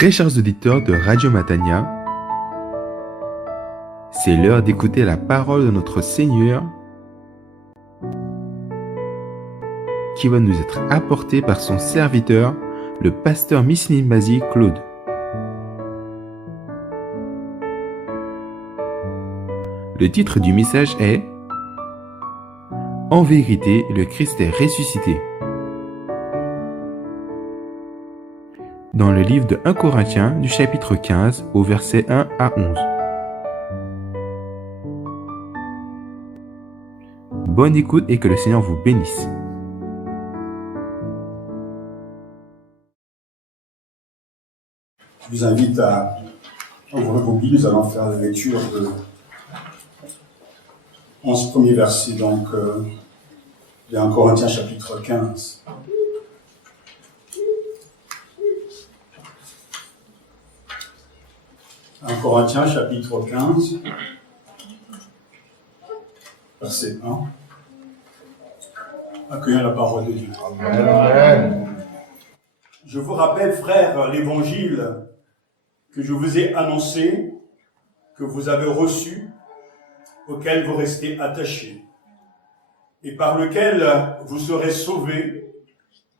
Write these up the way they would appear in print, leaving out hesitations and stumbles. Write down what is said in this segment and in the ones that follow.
Très chers auditeurs de Radio Matania, c'est l'heure d'écouter la parole de notre Seigneur qui va nous être apportée par son serviteur, le pasteur Missinimbazi Claude. Le titre du message est « En vérité, le Christ est ressuscité ». Dans le livre de 1 Corinthiens du chapitre 15 au verset 1 à 11. Bonne écoute et que le Seigneur vous bénisse. Je vous invite à ouvrir vos Bibles. Nous allons faire la lecture de 11 premiers versets, donc de 1 Corinthiens chapitre 15. Corinthiens chapitre 15, verset 1. Accueillons la parole de Dieu. Amen. Je vous rappelle, frères, l'évangile que je vous ai annoncé, que vous avez reçu, auquel vous restez attachés, et par lequel vous serez sauvés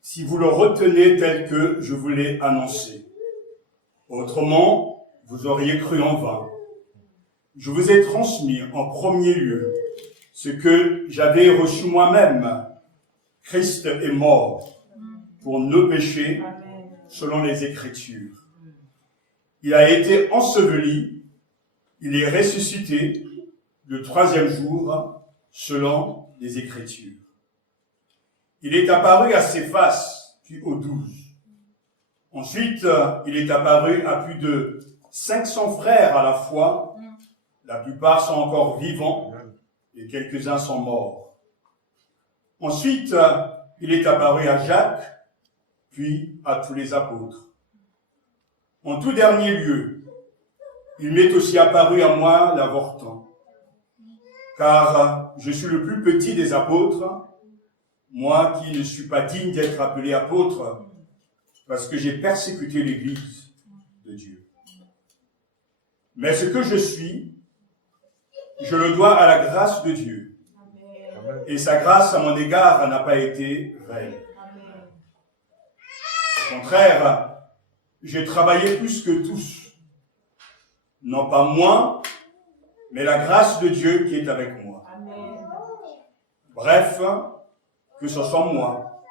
si vous le retenez tel que je vous l'ai annoncé. Autrement, vous auriez cru en vain. Je vous ai transmis en premier lieu ce que j'avais reçu moi-même. Christ est mort pour nos péchés selon les Écritures. Il a été enseveli, il est ressuscité le troisième jour selon les Écritures. Il est apparu à Céphas, puis aux 12. Ensuite, il est apparu à plus de 500 frères à la fois. La plupart sont encore vivants et quelques-uns sont morts. Ensuite, il est apparu à Jacques, puis à tous les apôtres. En tout dernier lieu, il m'est aussi apparu à moi l'avortant, car je suis le plus petit des apôtres, moi qui ne suis pas digne d'être appelé apôtre, parce que j'ai persécuté l'Église de Dieu. Mais ce que je suis, je le dois à la grâce de Dieu. Et sa grâce à mon égard n'a pas été vaine. Au contraire, j'ai travaillé plus que tous. Non pas moi, mais la grâce de Dieu qui est avec moi. Bref, que ce soit moi,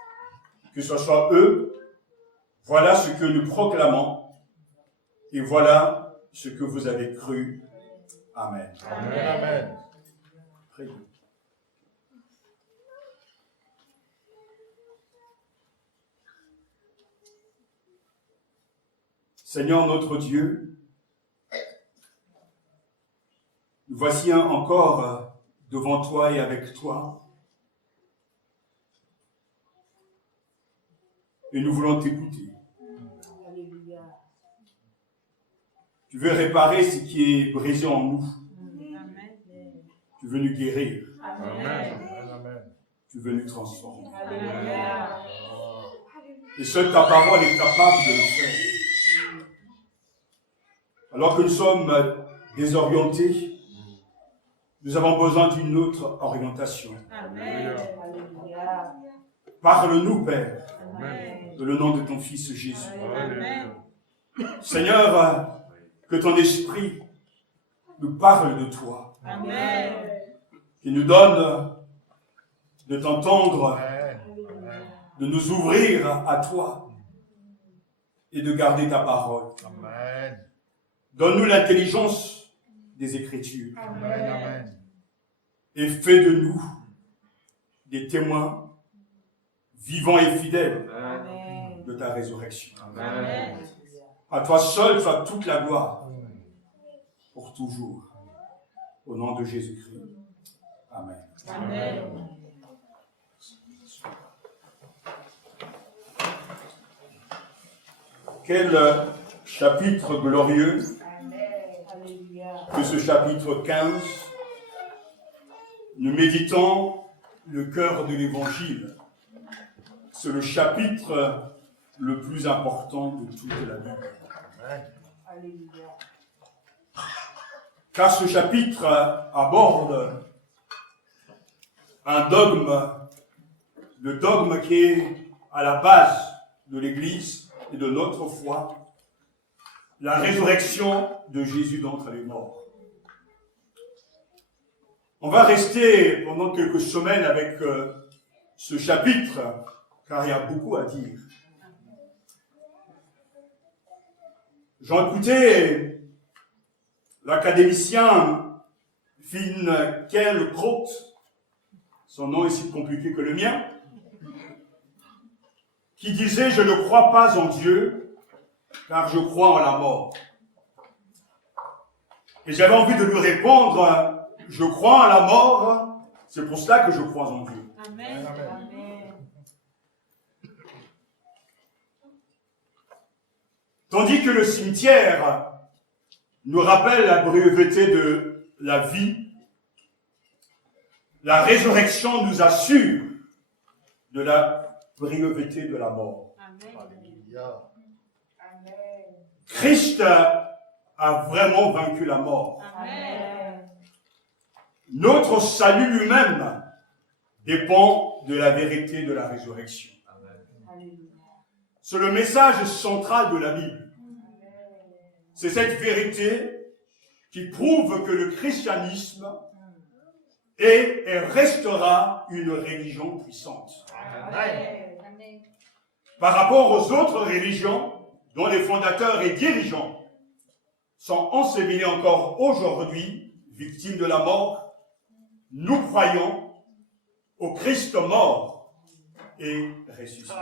que ce soit eux, voilà ce que nous proclamons et voilà ce que vous avez cru. Amen. Amen. Amen. Priez. Seigneur notre Dieu, nous voici encore devant toi et avec toi. Et nous voulons t'écouter. Tu veux réparer ce qui est brisé en nous. Tu veux nous guérir. Amen. Tu veux nous transformer. Amen. Et seule ta parole est capable de le faire. Alors que nous sommes désorientés, nous avons besoin d'une autre orientation. Amen. Parle-nous, Père, dans le nom de ton Fils Jésus. Amen. Seigneur, que ton esprit nous parle de toi. Amen. Qu'il nous donne de t'entendre, de nous ouvrir à toi et de garder ta parole. Amen. Donne-nous l'intelligence des Écritures. Amen. Et fais de nous des témoins vivants et fidèles de ta résurrection. Amen. À toi seul soit toute la gloire, pour toujours. Au nom de Jésus-Christ. Amen. Amen. Quel chapitre glorieux que ce chapitre 15. Nous méditons le cœur de l'Évangile. C'est le chapitre le plus important de toute la Bible. Car ce chapitre aborde un dogme, le dogme qui est à la base de l'Église et de notre foi, la résurrection de Jésus d'entre les morts. On va rester pendant quelques semaines avec ce chapitre, car il y a beaucoup à dire. J'ai écouté l'académicien Finkielkraut, son nom est si compliqué que le mien, qui disait « Je ne crois pas en Dieu, car je crois en la mort ». Et j'avais envie de lui répondre « Je crois en la mort, c'est pour cela que je crois en Dieu ». Amen. Amen. Tandis que le cimetière nous rappelle la brièveté de la vie, la résurrection nous assure de la brièveté de la mort. Amen. Christ a vraiment vaincu la mort. Amen. Notre salut lui-même dépend de la vérité de la résurrection. C'est le message central de la Bible. C'est cette vérité qui prouve que le christianisme est et restera une religion puissante. Amen. Par rapport aux autres religions dont les fondateurs et dirigeants sont ensevelés encore aujourd'hui, victimes de la mort, nous croyons au Christ mort et ressuscité.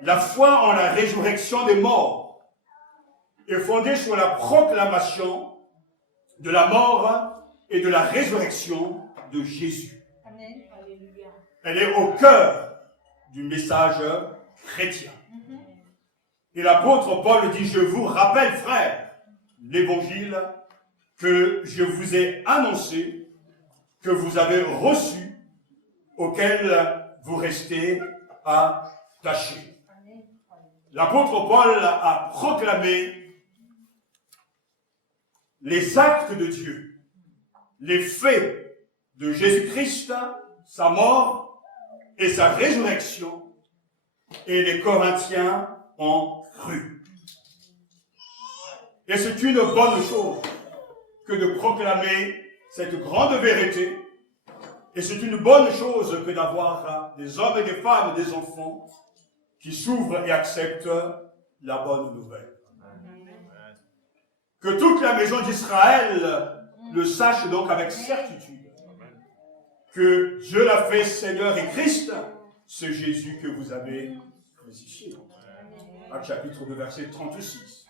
La foi en la résurrection des morts est fondée sur la proclamation de la mort et de la résurrection de Jésus. Amen. Elle est au cœur du message chrétien. Et l'apôtre Paul dit, je vous rappelle, frères, l'évangile que je vous ai annoncé, que vous avez reçu, auquel vous restez attachés. L'apôtre Paul a proclamé les actes de Dieu, les faits de Jésus-Christ, sa mort et sa résurrection, et les Corinthiens ont cru. Et c'est une bonne chose que de proclamer cette grande vérité, et c'est une bonne chose que d'avoir des hommes et des femmes, des enfants, qui s'ouvrent et acceptent la bonne nouvelle. Que toute la maison d'Israël le sache donc avec certitude, que Dieu l'a fait Seigneur et Christ, c'est Jésus que vous avez crucifié. Acte chapitre 2, verset 36.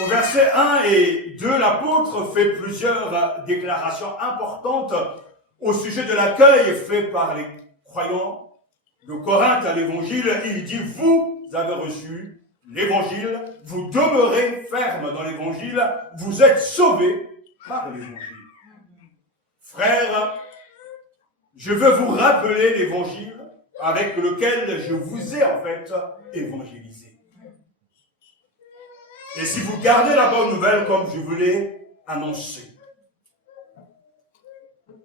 Au verset 1 et 2, l'apôtre fait plusieurs déclarations importantes au sujet de l'accueil fait par les croyants de Corinthe à l'évangile. Il dit, vous avez reçu l'évangile, vous demeurez ferme dans l'évangile, vous êtes sauvés par l'évangile. Frères, je veux vous rappeler l'évangile avec lequel je vous ai en fait évangélisé. Et si vous gardez la bonne nouvelle comme je vous l'ai annoncé.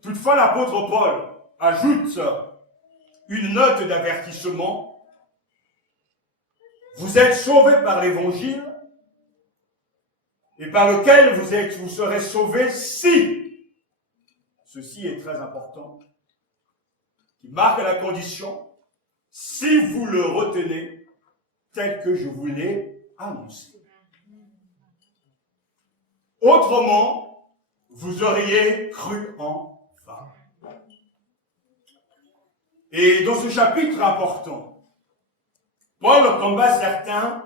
Toutefois, l'apôtre Paul ajoute une note d'avertissement. Vous êtes sauvés par l'évangile et par lequel vous serez sauvés si, ceci est très important, qui marque la condition, si vous le retenez tel que je vous l'ai annoncé. Autrement, vous auriez cru en vain. Et dans ce chapitre important, Paul combat certains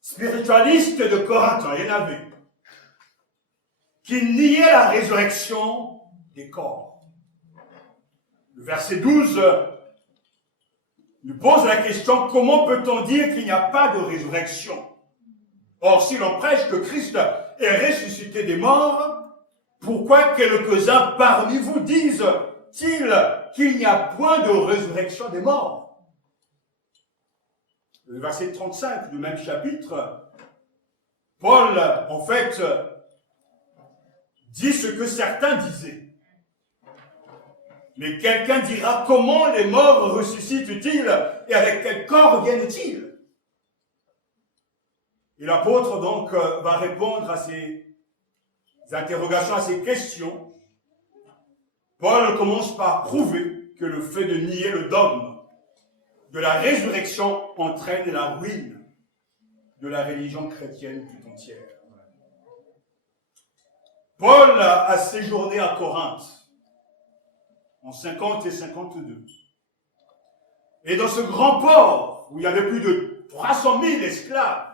spiritualistes de Corinthe, il y en avait, qui niaient la résurrection des corps. Le verset 12 nous pose la question, comment peut-on dire qu'il n'y a pas de résurrection? Or, si l'on prêche que Christ est ressuscité des morts, pourquoi quelques-uns parmi vous disent-ils qu'il n'y a point de résurrection des morts? le verset 35 du même chapitre, Paul, en fait, dit ce que certains disaient. Mais quelqu'un dira, comment les morts ressuscitent-ils et avec quel corps viennent-ils? Et l'apôtre donc va répondre à ces interrogations, à ces questions. Paul commence par prouver que le fait de nier le dogme de la résurrection entraîne la ruine de la religion chrétienne tout entière. Paul a séjourné à Corinthe en 50 et 52. Et dans ce grand port, où il y avait plus de 300 000 esclaves,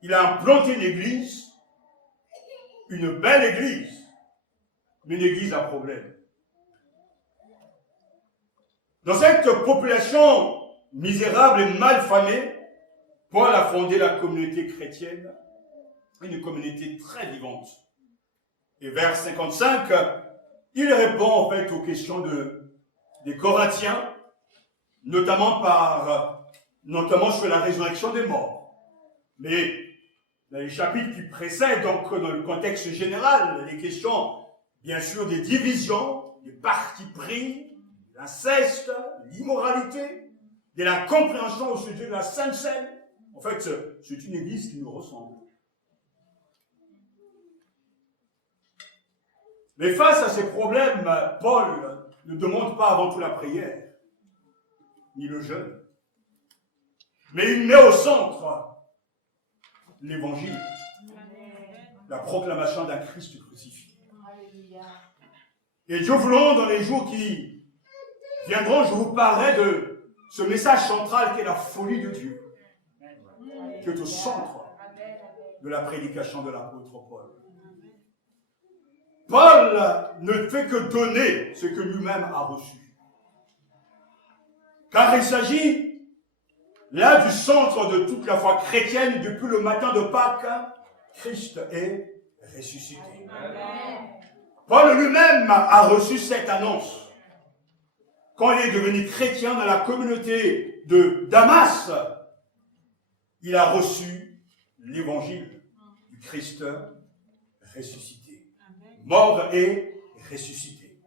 il a implanté une église, une belle église, mais une église à problème. Dans cette population misérable et mal famée, Paul a fondé la communauté chrétienne, une communauté très vivante. Et vers 55, il répond en fait aux questions des Corinthiens, notamment sur la résurrection des morts. Mais dans les chapitres qui précèdent, donc dans le contexte général, les questions, bien sûr, des divisions, des partis pris, de l'inceste, de l'immoralité, de la compréhension au sujet de la Sainte Seine. En fait, c'est une église qui nous ressemble. Mais face à ces problèmes, Paul ne demande pas avant tout la prière, ni le jeûne. Mais il met au centre l'évangile, la proclamation d'un Christ crucifié. Et Dieu voulant, dans les jours qui viendront, je vous parlerai de ce message central qui est la folie de Dieu, qui est au centre de la prédication de l'apôtre Paul. Paul ne fait que donner ce que lui-même a reçu. Car il s'agit là du centre de toute la foi chrétienne depuis le matin de Pâques. Christ est ressuscité. Amen. Paul lui-même a reçu cette annonce. Quand il est devenu chrétien dans la communauté de Damas, il a reçu l'évangile du Christ ressuscité. Mort et ressuscité.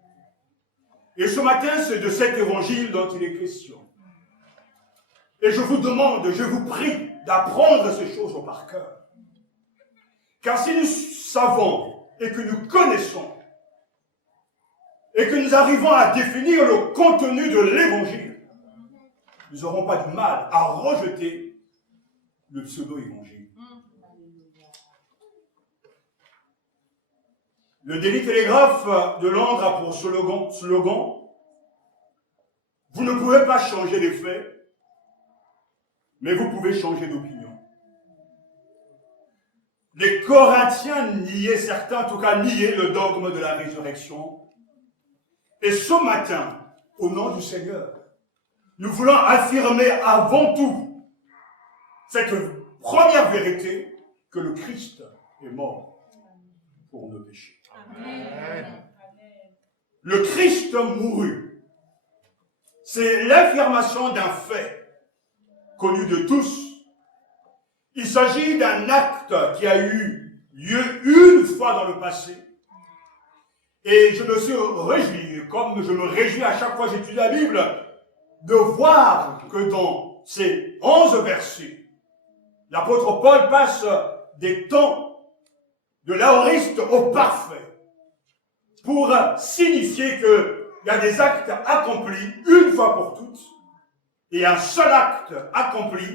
Et ce matin, c'est de cet évangile dont il est question. Et je vous demande, je vous prie d'apprendre ces choses par cœur. Car si nous savons et que nous connaissons et que nous arrivons à définir le contenu de l'évangile, nous n'aurons pas de mal à rejeter le pseudo-évangile. Le Daily Telegraph de Londres a pour slogan « Vous ne pouvez pas changer les faits, mais vous pouvez changer d'opinion. » Les Corinthiens niaient, certains en tout cas niaient le dogme de la résurrection. Et ce matin, au nom du Seigneur, nous voulons affirmer avant tout cette première vérité que le Christ est mort pour nos péchés. Amen. Le Christ mourut. C'est l'affirmation d'un fait connu de tous. Il s'agit d'un acte qui a eu lieu une fois dans le passé. Et je me suis réjoui, comme je me réjouis à chaque fois que j'étudie la Bible, de voir que dans ces 11 versets, l'apôtre Paul passe des temps de l'aoriste au parfait pour signifier qu'il y a des actes accomplis une fois pour toutes et un seul acte accompli,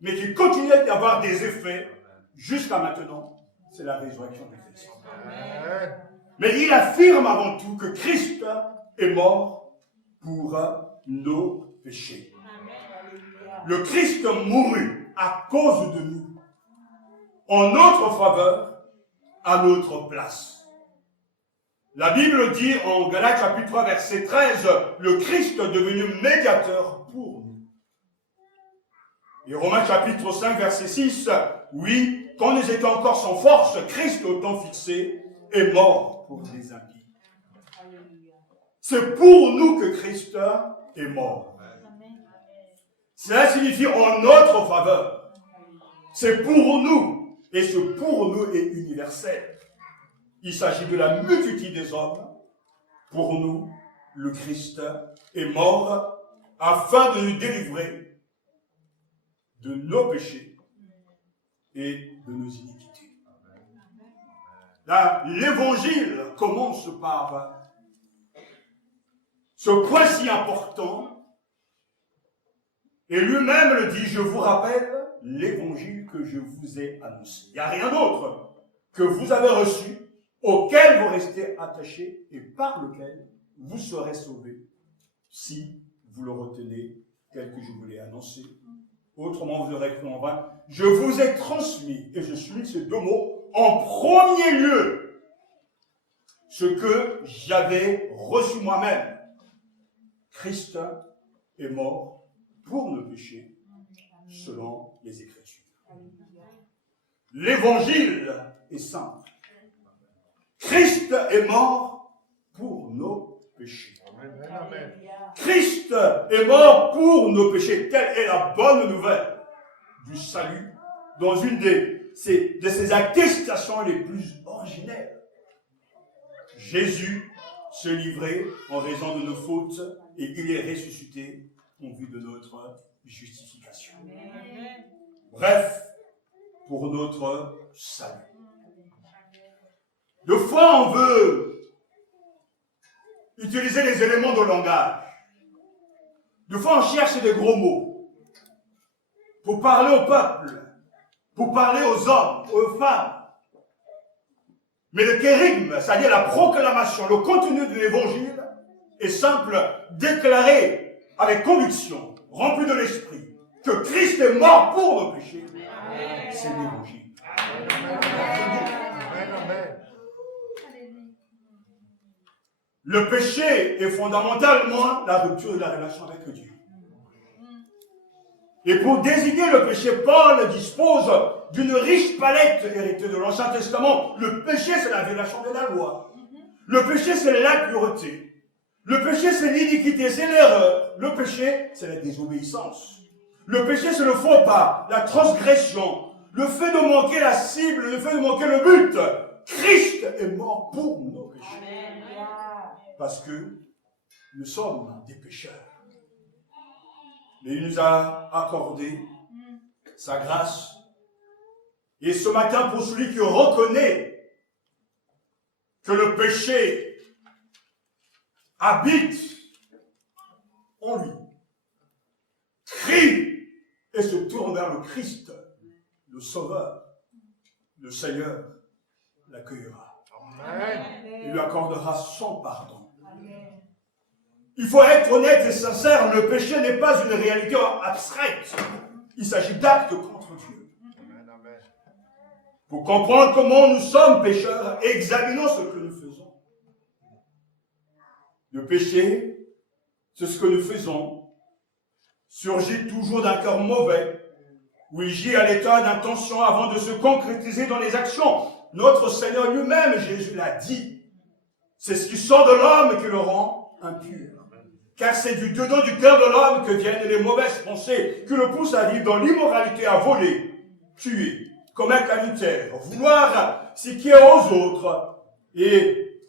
mais qui continue d'avoir des effets jusqu'à maintenant, c'est la résurrection de Christ. Amen. Mais il affirme avant tout que Christ est mort pour nos péchés. Amen. Le Christ mourut à cause de nous, en notre faveur, à notre place. La Bible dit en Galates chapitre 3 verset 13, le Christ est devenu médiateur pour nous. Et Romains chapitre 5 verset 6, oui, quand nous étions encore sans force, Christ au temps fixé est mort pour les impies. C'est pour nous que Christ est mort. Cela signifie en notre faveur. C'est pour nous, et ce pour nous est universel. Il s'agit de la multitude des hommes. Pour nous, le Christ est mort afin de nous délivrer de nos péchés et de nos iniquités. Là, l'évangile commence par ce point si important, et lui-même le dit, je vous rappelle l'évangile que je vous ai annoncé. Il n'y a rien d'autre que vous avez reçu, auquel vous restez attachés et par lequel vous serez sauvés, si vous le retenez tel que je vous l'ai annoncé. Autrement, vous aurez cru en vain. Je vous ai transmis, et je souligne ces deux mots, en premier lieu, ce que j'avais reçu moi-même. Christ est mort pour nos péchés, selon les Écritures. L'évangile est simple. Christ est mort pour nos péchés. Christ est mort pour nos péchés. Telle est la bonne nouvelle du salut dans une de ces attestations les plus originelles. Jésus se livrait en raison de nos fautes et il est ressuscité en vue de notre justification. Bref, pour notre salut. Deux fois, on veut utiliser les éléments de langage. Deux fois, on cherche des gros mots pour parler au peuple, pour parler aux hommes, aux femmes. Mais le kérigme, c'est-à-dire la proclamation, le contenu de l'évangile, est simple, déclarer avec conviction, rempli de l'esprit, que Christ est mort pour nos péchés. C'est l'évangile. Le péché est fondamentalement la rupture de la relation avec Dieu. Et pour désigner le péché, Paul dispose d'une riche palette héritée de l'Ancien Testament. Le péché, c'est la violation de la loi. Le péché, c'est l'impureté. Le péché, c'est l'iniquité, c'est l'erreur. Le péché, c'est la désobéissance. Le péché, c'est le faux pas, la transgression, le fait de manquer la cible, le fait de manquer le but. Christ est mort pour nos péchés. Parce que nous sommes des pécheurs. Mais il nous a accordé sa grâce. Et ce matin, pour celui qui reconnaît que le péché habite en lui, crie et se tourne vers le Christ, le Sauveur, le Seigneur, l'accueillera. Il lui accordera son pardon. Il faut être honnête et sincère, le péché n'est pas une réalité abstraite. Il s'agit d'actes contre Dieu. Pour comprendre comment nous sommes pécheurs, examinons ce que nous faisons. Le péché, c'est ce que nous faisons, surgit toujours d'un cœur mauvais, où il gît à l'état d'intention avant de se concrétiser dans les actions. Notre Seigneur lui-même, Jésus l'a dit, c'est ce qui sort de l'homme qui le rend impur. Car c'est du dedans du cœur de l'homme que viennent les mauvaises pensées, qui le poussent à vivre dans l'immoralité, à voler, tuer, commettre l'adultère, vouloir ce qui est aux autres, et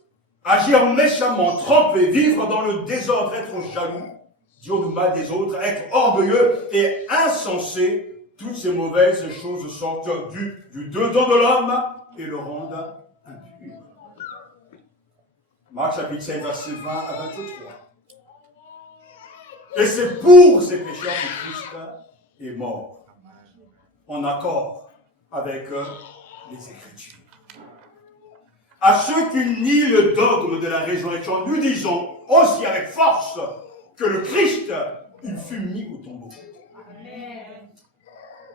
agir méchamment, tromper, vivre dans le désordre, être jaloux, dire du mal des autres, être orgueilleux et insensé. Toutes ces mauvaises choses sortent du dedans de l'homme et le rendent impur. Marc chapitre 7, verset 20 à 23. Et c'est pour ces pécheurs que Christ est mort, en accord avec les Écritures. À ceux qui nient le dogme de la résurrection, nous disons aussi avec force que le Christ, il fut mis au tombeau.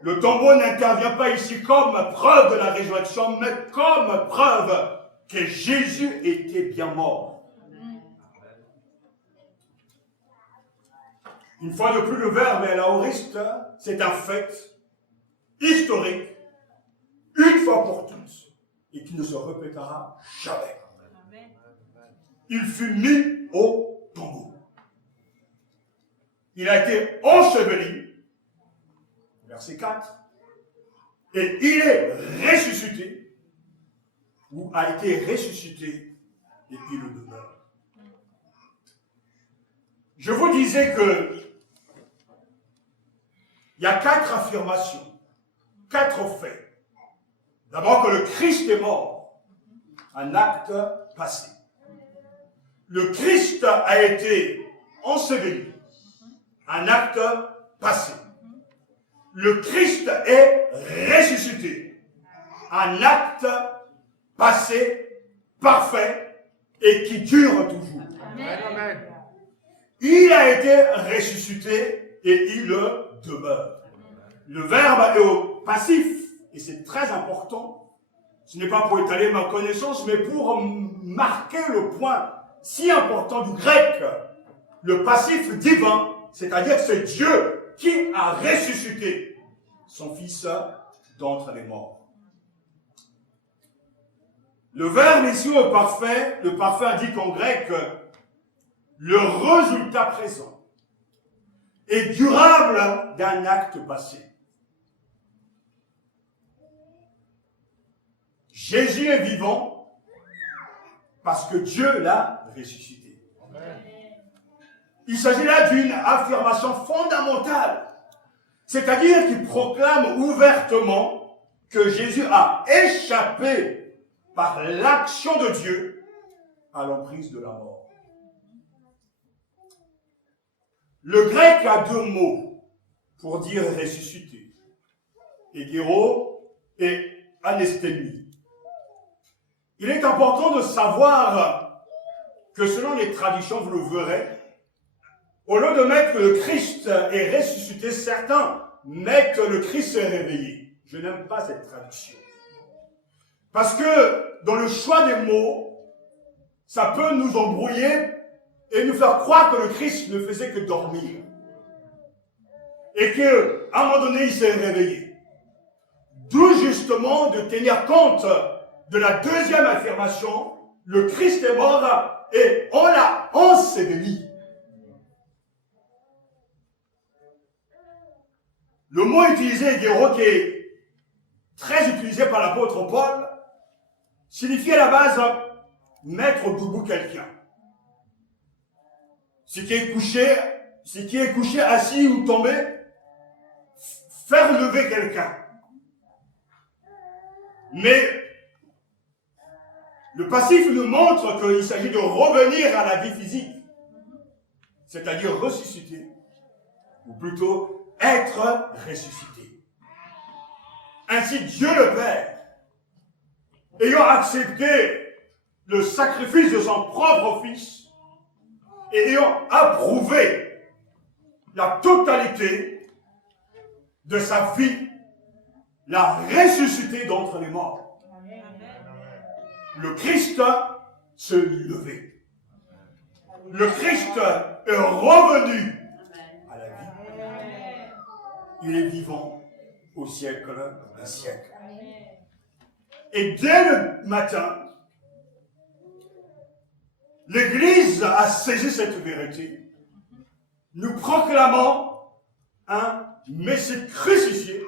Le tombeau n'intervient pas ici comme preuve de la résurrection, mais comme preuve que Jésus était bien mort. Une fois de plus, le verbe est l'aoriste, c'est un fait historique, une fois pour toutes, et qui ne se répétera jamais. Il fut mis au tombeau. Il a été enseveli verset 4. Et il est ressuscité, ou a été ressuscité, et il le demeure. Je vous disais que il y a 4 affirmations, 4 faits. D'abord que le Christ est mort, un acte passé. Le Christ a été enseveli, un acte passé. Le Christ est ressuscité, un acte passé, parfait et qui dure toujours. Amen. Il a été ressuscité et il demeure. Le verbe est au passif et c'est très important. Ce n'est pas pour étaler ma connaissance, mais pour marquer le point si important du grec. Le passif divin, c'est-à-dire que c'est Dieu qui a ressuscité son Fils d'entre les morts. Le verbe ici au parfait, le parfait indique en grec le résultat présent et durable d'un acte passé. Jésus est vivant parce que Dieu l'a ressuscité. Il s'agit là d'une affirmation fondamentale, c'est-à-dire qu'il proclame ouvertement que Jésus a échappé par l'action de Dieu à l'emprise de la mort. Le grec a 2 mots pour dire ressuscité, égéro et anesthémie. Il est important de savoir que selon les traditions, vous le verrez, au lieu de mettre que le Christ est ressuscité, certains mettent le Christ est réveillé. Je n'aime pas cette traduction. Parce que dans le choix des mots, ça peut nous embrouiller et nous faire croire que le Christ ne faisait que dormir. Et qu'à un moment donné, il s'est réveillé. D'où justement de tenir compte de la deuxième affirmation, le Christ est mort et on l'a enseveli. Le mot utilisé, égéro, qui est très utilisé par l'apôtre Paul, signifie à la base mettre debout quelqu'un. Ce qui est couché, assis ou tombé, faire lever quelqu'un. Mais le passif nous montre qu'il s'agit de revenir à la vie physique, c'est-à-dire ressusciter, ou plutôt être ressuscité. Ainsi, Dieu le Père, ayant accepté le sacrifice de son propre Fils et ayant approuvé la totalité de sa vie, l'a ressuscité d'entre les morts. Le Christ s'est levé. Le Christ est revenu à la vie. Il est vivant au siècle des siècles. Et dès le matin, l'Église a saisi cette vérité. Nous proclamons un Messie crucifié,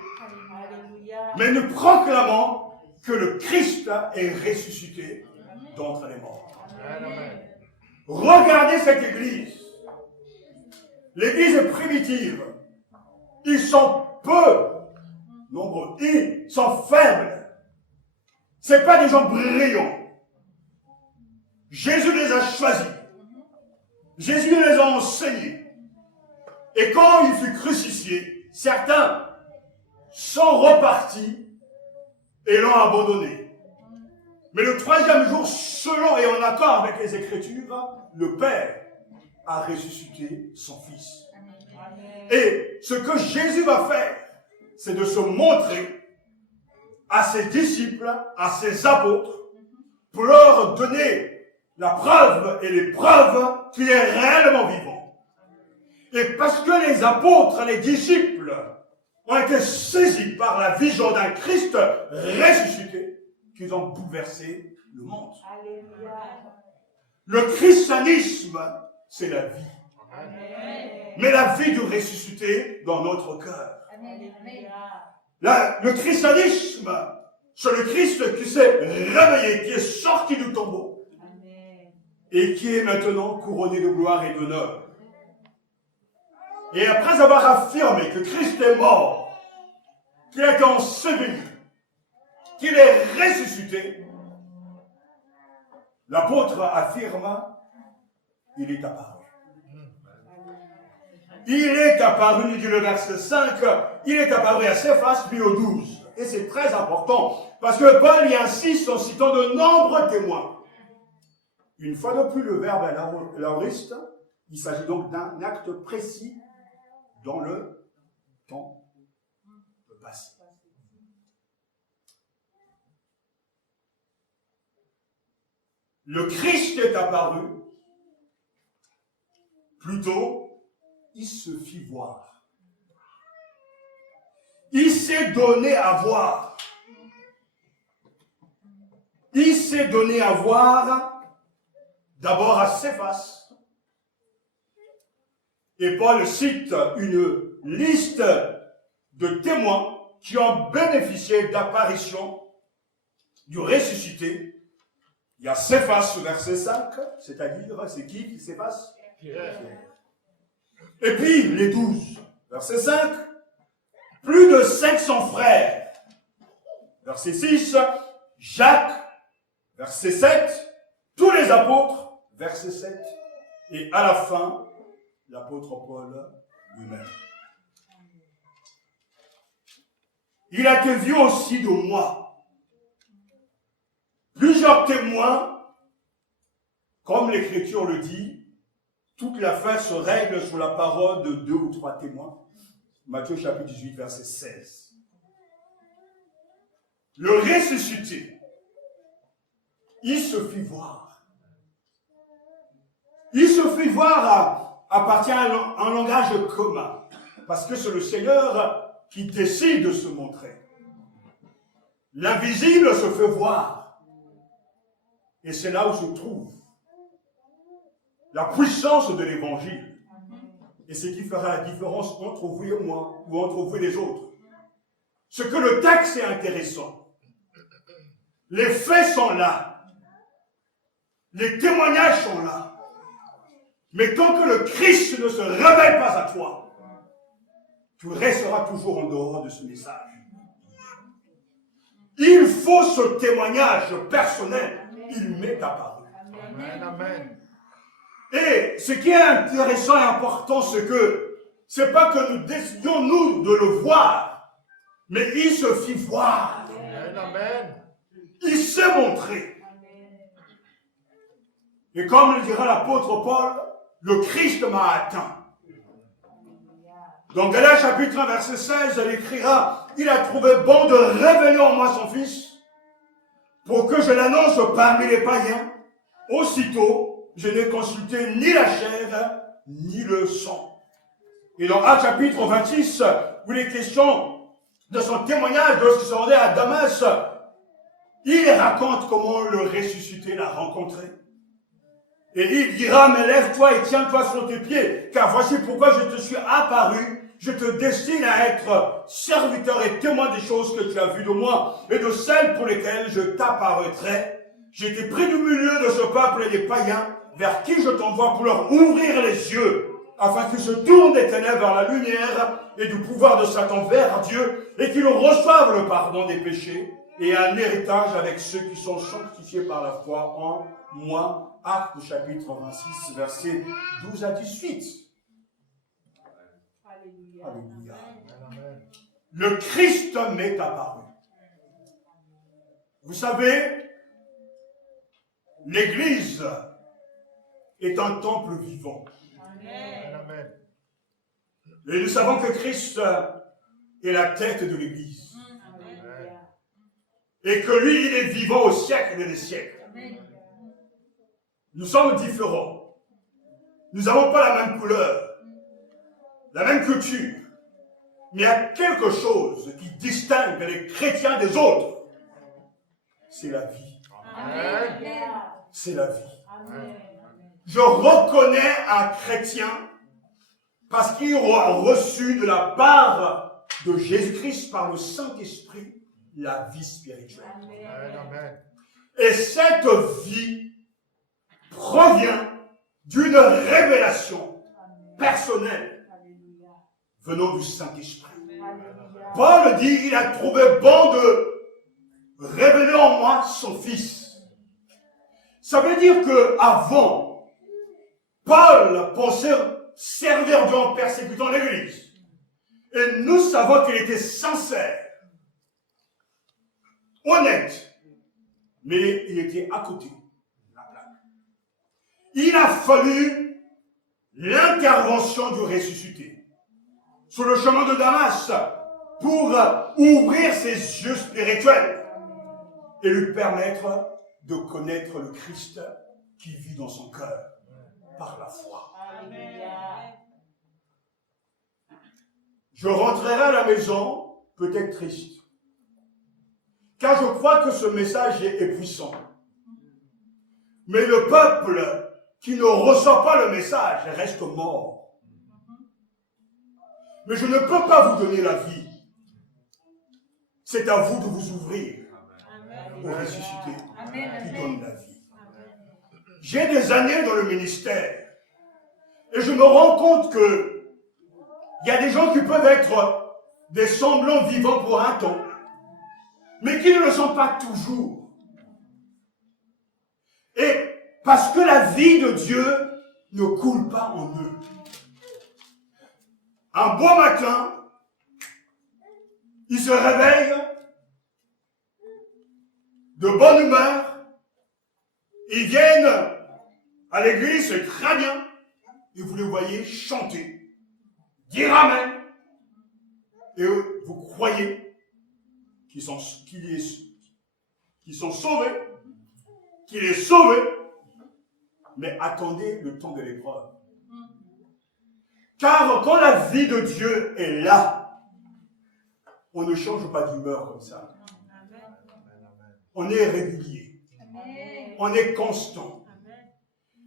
mais nous proclamons que le Christ est ressuscité d'entre les morts. Regardez cette Église. L'Église est primitive. Ils sont peu nombreux. Ils sont faibles. Ce n'est pas des gens brillants. Jésus les a choisis. Jésus les a enseignés. Et quand il fut crucifié, certains sont repartis et l'ont abandonné. Mais le 3e jour, selon et en accord avec les Écritures, le Père a ressuscité son Fils. Et ce que Jésus va faire, c'est de se montrer à ses disciples, à ses apôtres, pour leur donner la preuve et les preuves qu'il est réellement vivant. Et parce que les apôtres, les disciples, ont été saisis par la vision d'un Christ ressuscité, qu'ils ont bouleversé le monde. Le christianisme, c'est la vie. Mais la vie du ressuscité dans notre cœur. Là, le christianisme, c'est le Christ qui s'est réveillé, qui est sorti du tombeau et qui est maintenant couronné de gloire et d'honneur. Et après avoir affirmé que Christ est mort, qu'il a été enseveli, qu'il est ressuscité, l'apôtre affirme, il est apparu. Il est apparu, nous dit le verset 5, il est apparu à Céphas puis aux 12. Et c'est très important, parce que Paul y insiste en citant de nombreux témoins. Une fois de plus, le verbe l'aoriste, il s'agit donc d'un acte précis dans le temps passé. Le Christ est apparu, plutôt, il se fit voir. Il s'est donné à voir. Il s'est donné à voir d'abord à Céphas. Et Paul cite une liste de témoins qui ont bénéficié d'apparitions du ressuscité. Il y a Céphas, verset 5, c'est-à-dire, c'est qui Céphas? Pierre. Et puis, les 12, verset 5, plus de 500 frères. Verset 6, Jacques, verset 7, tous les apôtres, verset 7, et à la fin, l'apôtre Paul lui-même. Il a été vu aussi de moi. Plusieurs témoins, comme l'Écriture le dit, toute l'affaire se règle sur la parole de 2 ou 3 témoins. Matthieu chapitre 18, verset 16. Le ressuscité, il se fit voir. Il se fit voir appartient à un langage commun, parce que c'est le Seigneur qui décide de se montrer. L'invisible se fait voir. Et c'est là où se trouve la puissance de l'évangile. Et ce qui fera la différence entre vous et moi, ou entre vous et les autres. Ce que le texte est intéressant. Les faits sont là. Les témoignages sont là. Mais tant que le Christ ne se révèle pas à toi, tu resteras toujours en dehors de ce message. Il faut ce témoignage personnel. Il m'est apparu. Amen. Amen. Et ce qui est intéressant et important, c'est que c'est pas que nous décidions, nous, de le voir, mais il se fit voir. Amen. Il s'est montré. Et comme le dira l'apôtre Paul, le Christ m'a atteint. Dans Galates chapitre 1, verset 16, elle écrira, il a trouvé bon de révéler en moi son Fils, pour que je l'annonce parmi les païens. Aussitôt, je n'ai consulté ni la chair, ni le sang. Et dans Actes chapitre 26, où il est question de son témoignage lorsqu'il se rendait à Damas, il raconte comment le ressuscité l'a rencontré. Et il dira, mais lève-toi et tiens-toi sur tes pieds, car voici pourquoi je te suis apparu. Je te destine à être serviteur et témoin des choses que tu as vues de moi et de celles pour lesquelles je t'apparaîtrai. J'ai été pris du milieu de ce peuple et des païens, vers qui je t'envoie pour leur ouvrir les yeux, afin qu'ils se tournent des ténèbres vers la lumière et du pouvoir de Satan vers Dieu, et qu'ils reçoivent le pardon des péchés et un héritage avec ceux qui sont sanctifiés par la foi en moi. Actes chapitre 26, versets 12 à 18. Alléluia. Alléluia. Le Christ m'est apparu. Vous savez, l'Église est un temple vivant. Amen. Et nous savons que Christ est la tête de l'Église. Amen. Et que lui, il est vivant au siècle des siècles. Amen. Nous sommes différents. Nous n'avons pas la même couleur, la même culture. Mais il y a quelque chose qui distingue les chrétiens des autres. C'est la vie. Amen. C'est la vie. Amen. Je reconnais un chrétien parce qu'il aura reçu de la part de Jésus-Christ par le Saint-Esprit la vie spirituelle. Amen. Et cette vie provient d'une révélation personnelle venant du Saint-Esprit. Paul dit, il a trouvé bon de révéler en moi son Fils. Ça veut dire que avant, Paul pensait servir Dieu en persécutant l'Église. Et nous savons qu'il était sincère, honnête, mais il était à côté de la plaque. Il a fallu l'intervention du ressuscité sur le chemin de Damas pour ouvrir ses yeux spirituels et lui permettre de connaître le Christ qui vit dans son cœur par la foi. Je rentrerai à la maison peut-être triste, car je crois que ce message est puissant. Mais le peuple qui ne reçoit pas le message reste mort. Mais je ne peux pas vous donner la vie. C'est à vous de vous ouvrir au ressuscité qui donne la vie. J'ai des années dans le ministère et je me rends compte que il y a des gens qui peuvent être des semblants vivants pour un temps, mais qui ne le sont pas toujours. Et parce que la vie de Dieu ne coule pas en eux. Un beau matin, ils se réveillent de bonne humeur, ils viennent à l'église, c'est très bien, et vous les voyez chanter, dire Amen, et vous croyez qu'ils sont sauvés, qu'il est sauvé, mais attendez le temps de l'épreuve. Car quand la vie de Dieu est là, on ne change pas d'humeur comme ça. On est régulier. On est constant.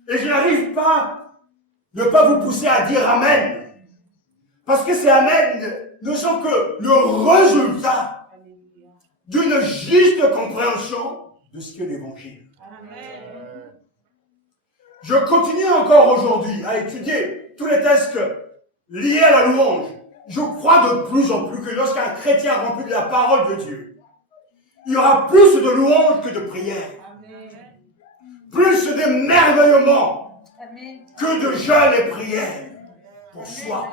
Et je n'arrive pas à ne pas vous pousser à dire Amen. Parce que ces Amen ne sont que le résultat d'une juste compréhension de ce qu'est l'Évangile. Je continue encore aujourd'hui à étudier tous les textes liés à la louange. Je crois de plus en plus que lorsqu'un chrétien rempli de la parole de Dieu, il y aura plus de louanges que de prières. Plus d'émerveillement que de jeûnes et prières pour soi.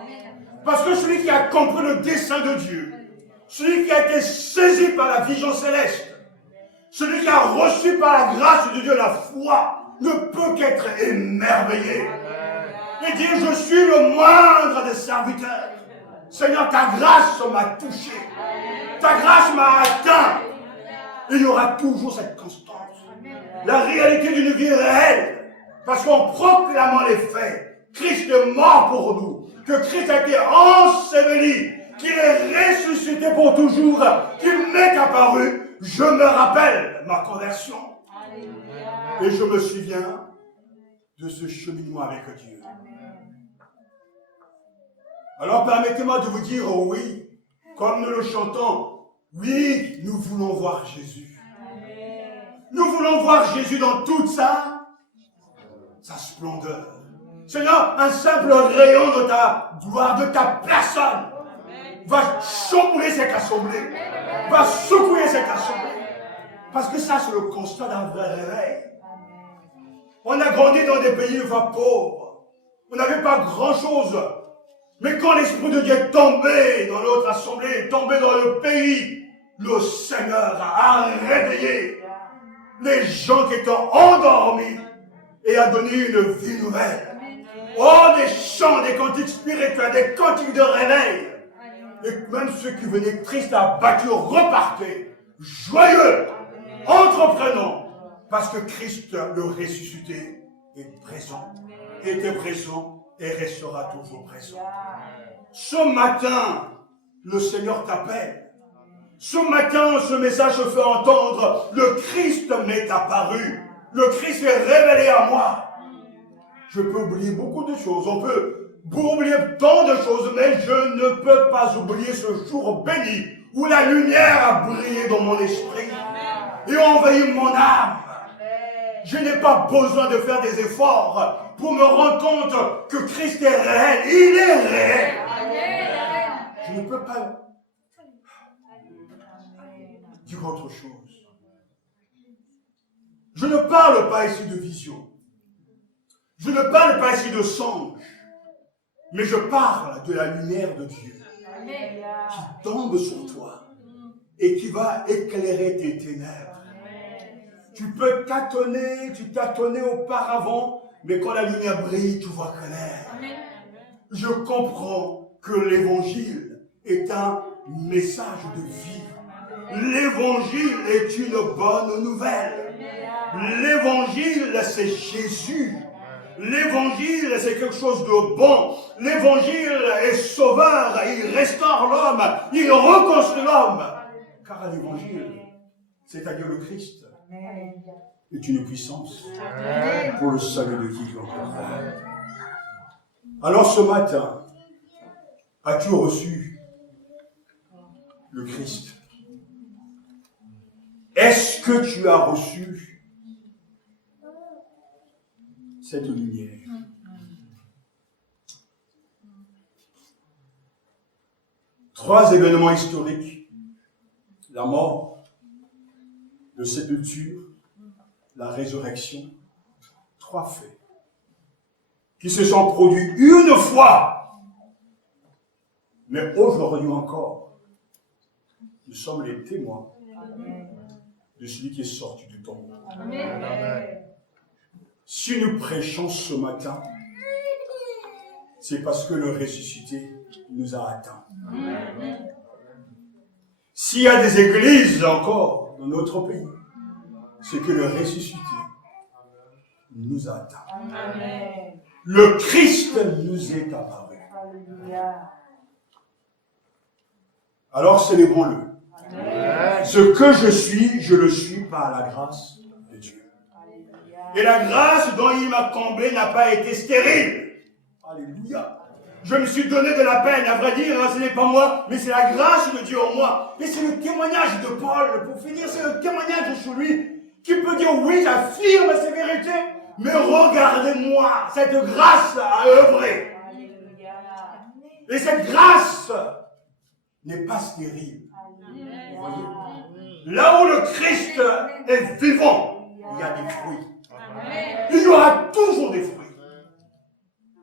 Parce que celui qui a compris le dessein de Dieu, celui qui a été saisi par la vision céleste, celui qui a reçu par la grâce de Dieu la foi, ne peut qu'être émerveillé. Et dire, je suis le moindre des serviteurs. Seigneur, ta grâce m'a touché. Ta grâce m'a atteint. Et il y aura toujours cette constance. La réalité d'une vie réelle. Parce qu'en proclamant les faits, Christ est mort pour nous. Que Christ a été enseveli. Qu'il est ressuscité pour toujours. Qu'il m'est apparu. Je me rappelle ma conversion. Et je me souviens de ce cheminement avec Dieu. Alors permettez-moi de vous dire, oh oui, comme nous le chantons, oui, nous voulons voir Jésus. Nous voulons voir Jésus dans toute sa splendeur. Seigneur, un simple rayon de ta gloire, de ta personne, va chambouler cette assemblée, va secouer cette assemblée. Parce que ça, c'est le constat d'un vrai réveil. On a grandi dans des pays une fois pauvres. On n'avait pas grand-chose. Mais quand l'Esprit de Dieu est tombé dans notre assemblée, est tombé dans le pays, le Seigneur a réveillé les gens qui étaient endormis et a donné une vie nouvelle. Oh, des chants, des cantiques spirituels, des cantiques de réveil. Et même ceux qui venaient tristes, abattus, repartaient, joyeux, entreprenants, parce que Christ, le ressuscité, est présent, était présent et restera toujours présent. Ce matin, le Seigneur t'appelle. Ce matin, ce message se fait entendre. Le Christ m'est apparu. Le Christ est révélé à moi. Je peux oublier beaucoup de choses. On peut pour oublier tant de choses, mais je ne peux pas oublier ce jour béni où la lumière a brillé dans mon esprit et envahi mon âme. Je n'ai pas besoin de faire des efforts pour me rendre compte que Christ est réel. Il est réel. Je ne peux pas dire autre chose. Je ne parle pas ici de vision. Je ne parle pas ici de songe. Mais je parle de la lumière de Dieu qui tombe sur toi et qui va éclairer tes ténèbres. Tu peux tu tâtonnais auparavant, mais quand la lumière brille, tu vois clair. Je comprends que l'évangile est un message de vie. L'évangile est une bonne nouvelle. L'évangile, c'est Jésus. L'évangile, c'est quelque chose de bon. L'évangile est sauveur. Il restaure l'homme. Il reconstruit l'homme. Car l'évangile, c'est-à-dire le Christ, est une puissance pour le salut de quiconque. Alors ce matin, as-tu reçu le Christ? Est-ce que tu as reçu cette lumière? Trois événements historiques: la mort, le sépulture, la résurrection. Trois faits qui se sont produits une fois, mais aujourd'hui encore, nous sommes les témoins de celui qui est sorti du tombeau. Si nous prêchons ce matin, c'est parce que le ressuscité nous a atteints. S'il y a des églises encore dans notre pays, c'est que le ressuscité nous a atteints. Le Christ nous est apparu. Alors célébrons-le. Ce que je suis, je le suis par la grâce de Dieu. Et la grâce dont il m'a comblé n'a pas été stérile. Alléluia. Je me suis donné de la peine, à vrai dire, ce n'est pas moi, mais c'est la grâce de Dieu en moi. Et c'est le témoignage de Paul, pour finir, c'est le témoignage de celui qui peut dire, oui, j'affirme ces vérités, mais regardez-moi, cette grâce a œuvré. Et cette grâce n'est pas stérile. Vous voyez? Là où le Christ est vivant, il y a des fruits. Il y aura toujours des fruits.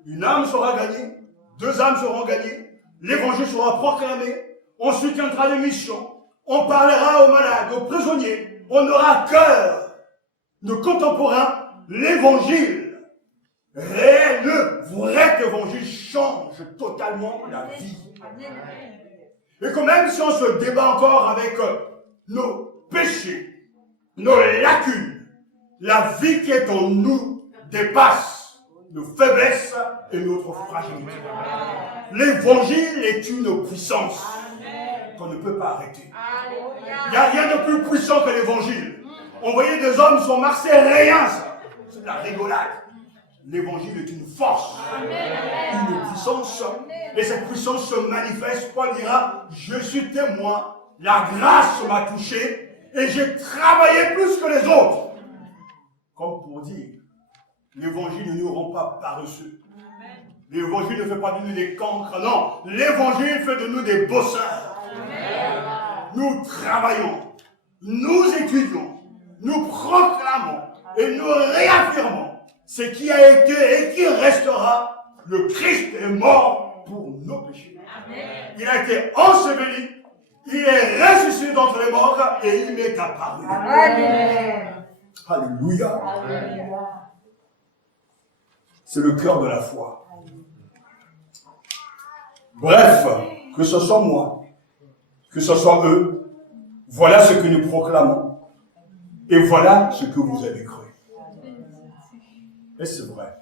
Une âme sera gagnée, deux âmes seront gagnées, l'évangile sera proclamé, on soutiendra les missions, on parlera aux malades, aux prisonniers, on aura à cœur de contemporains l'évangile. Réel, le vrai évangile change totalement la vie. Et que même si on se débat encore avec nos péchés, nos lacunes, la vie qui est en nous dépasse nos faiblesses et notre fragilité. L'évangile est une puissance qu'on ne peut pas arrêter. Il n'y a rien de plus puissant que l'évangile. On voyait des hommes sur Mars, c'est rien ça. C'est de la rigolade. L'évangile est une force, une puissance. Et cette puissance se manifeste. Paul dira, je suis témoin, la grâce m'a touché et j'ai travaillé plus que les autres. Comme pour dire, l'évangile ne nous rend pas paresseux. L'évangile ne fait pas de nous des cancres, non. L'évangile fait de nous des bosseurs. Nous travaillons, nous étudions, nous proclamons et nous réaffirmons ce qui a été et qui restera. Le Christ est mort pour nos péchés. Il a été enseveli, il est ressuscité d'entre les morts et il m'est apparu. Amen. Alléluia. C'est le cœur de la foi. Bref, que ce soit moi, que ce soit eux, voilà ce que nous proclamons. Et voilà ce que vous avez cru. Et c'est vrai.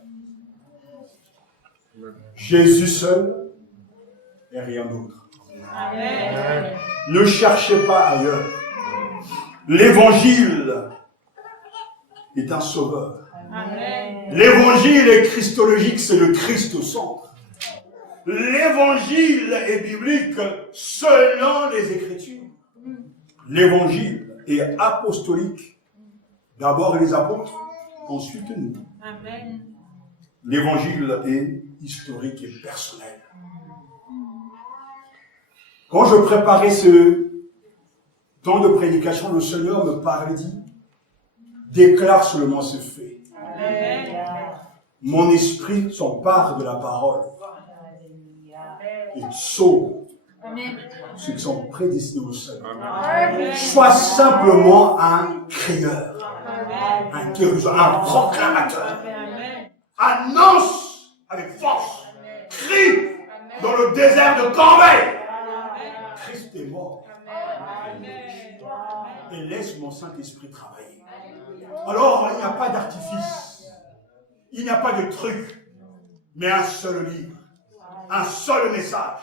Jésus seul et rien d'autre. Amen. Ne cherchez pas ailleurs. L'évangile est un sauveur. Amen. L'évangile est christologique, c'est le Christ au centre. l'évangile est biblique selon les Écritures. L'évangile est apostolique. D'abord les apôtres, ensuite nous. Amen. L'évangile est historique et personnel. Quand je préparais ce temps de prédication, le Seigneur me parlait, dit, déclare seulement ce fait. Amen. Mon esprit s'empare de la parole et sauve ceux qui sont prédestinés au salut. Sois simplement un crieur, un guérisseur, un proclamateur. Annonce avec force, crie dans le désert de Corbeil. Christ est mort. Et laisse mon Saint-Esprit travailler. Alors, il n'y a pas d'artifice. Il n'y a pas de truc. Mais un seul livre. Un seul message.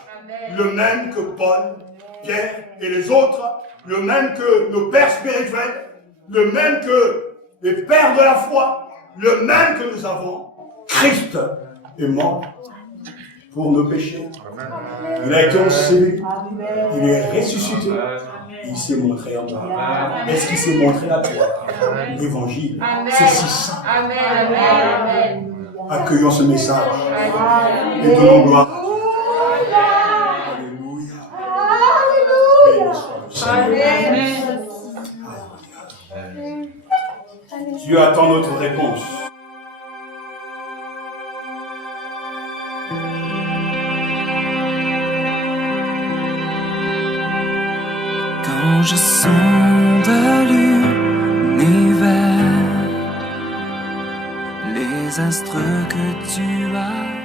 Le même que Paul, Pierre et les autres. Le même que nos pères spirituels. Le même que les pères de la foi. Le même que nous avons. Christ est mort pour nos péchés. Il a été enseveli. Il est ressuscité. Il s'est montré à moi. Est-ce qu'il s'est montré à toi? L'évangile, c'est si simple. Accueillons ce message et donnons gloire à Dieu. Alléluia. Béni soit le Seigneur. Alléluia. Dieu attend notre réponse. Quand je sonde l'univers, les astres que tu as